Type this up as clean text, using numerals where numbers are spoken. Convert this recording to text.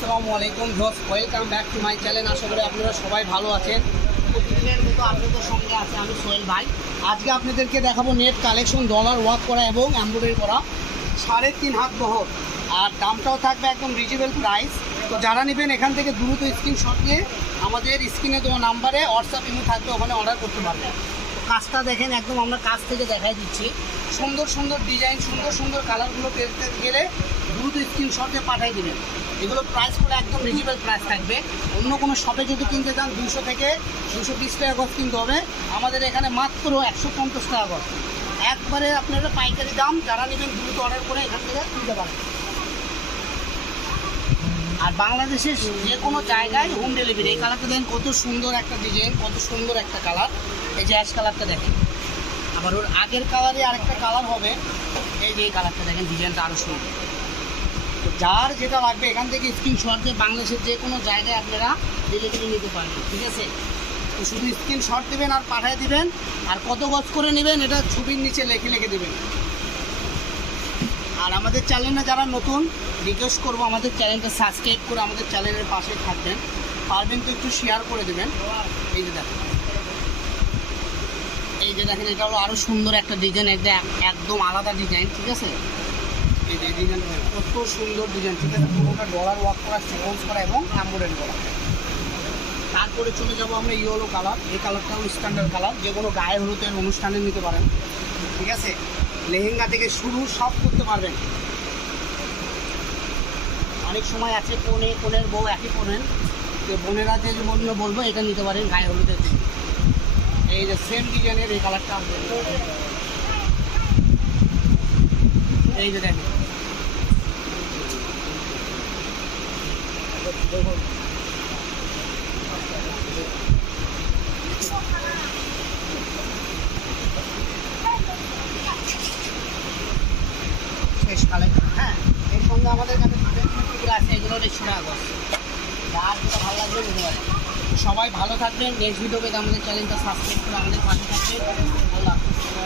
আসসালামু আলাইকুম viewers, welcome back to my channel. আশা করি আপনারা সবাই ভালো আছেন। প্রতিদিনের মতো আপনাদের সঙ্গে আছে আমি সোহেল ভাই। আজকে আপনাদেরকে দেখাবো নেট কালেকশন, ডলার ওয়ার্ক করা এবং এমব্রয়ডারি করা 3.5 হাত বহর, আর দামটাও থাকবে একদম রিজনেবল প্রাইস। তো যারা নেবেন এখান থেকে দ্রুত স্ক্রিনশট দিয়ে আমাদের স্ক্রিনে দেওয়া নাম্বারে হোয়াটসঅ্যাপ ইমো থাকবে, ওখানে অর্ডার করতে পারবেন। কাজটা দেখেন, একদম আমরা কাছ থেকে দেখাই দিচ্ছি। সুন্দর সুন্দর ডিজাইন, সুন্দর সুন্দর কালারগুলো পেতে গেলে দ্রুত স্ক্রিনশটে পাঠিয়ে দেবেন। এগুলো প্রাইস করে একদম রিজনেবল প্রাইস থাকবে। অন্য কোনো শপে যদি কিনতে চান 200 থেকে 220 টাকা গজ কিনতে হবে, আমাদের এখানে মাত্র 150 টাকা গজ। একবারে আপনারা পাইকারি দাম, যারা নেবেন দ্রুত অর্ডার করে এখান থেকে কিনতে পারেন। আর বাংলাদেশের যে কোনো জায়গায় হোম ডেলিভারি। এই কালারটা দেখেন, কত সুন্দর একটা ডিজাইন, কত সুন্দর একটা কালার। এই যে অ্যাশ কালারটা দেখেন, আবার ওর আগের কালারে আরেকটা কালার হবে। এই যে এই কালারটা দেখেন, ডিজাইনটা আরও সুন্দর। তো যার যেটা লাগবে এখান থেকে স্ক্রিনশট দিয়ে বাংলাদেশের যে কোনো জায়গায় আপনারা ডেলিভারি নিতে পারবেন, ঠিক আছে? তো শুধু স্ক্রিনশট দেবেন আর পাঠিয়ে দেবেন। আর কত গজ করে নেবেন এটা ছবির নিচে লিখে দেবেন। আর আমাদের চ্যানেলে যারা নতুন, রিকোয়েস্ট করবো আমাদের চ্যানেলটা সাবস্ক্রাইব করে আমাদের চ্যানেলের পাশে থাকবেন। পারবেন তো একটু শেয়ার করে দেবেন। এই যে দেখেন, এই যে দেখেন, এটা হলো আরও সুন্দর একটা ডিজাইন, এটা একদম আলাদা ডিজাইন, ঠিক আছে? এই যে ডিজাইন কত সুন্দর ডিজাইন, ঠিক আছে? পুরোটা ডলার ওয়ার্ক করা, সিকোয়েন্স করা এবং এমব্রয়ডারি করা। তারপরে চলে যাব আমরা ইয়েলো কালার। এই কালারটাও স্ট্যান্ডার্ড কালার, যে কোনো গায়ে হলুদের অনুষ্ঠানে নিতে পারেন, ঠিক আছে? লেহেঙ্গা থেকে শুরু সব করতে পারবেন। অনেক সময় আছে কোনের বউ একই পরেন, যে বোনেরা যে বলবো এটা নিতে পারেন গায়ে হলুদের জন্য। এই যে সেম ডিজাইনের এই কালারটা, এই যে দেখেন, শেষ কালেকশন। হ্যাঁ, এর সঙ্গে আমাদের কাছে আছে, এগুলো 150 টাকা গজ। আর যেটা ভালো লাগবে নিতে পারেন। সবাই ভালো থাকবেন। নেক্সট ভিডিওতে আমাদের চ্যানেলটা সাবস্ক্রাইব করে আমাদের পাশে থাকবেন। আল্লাহ হাফেজ।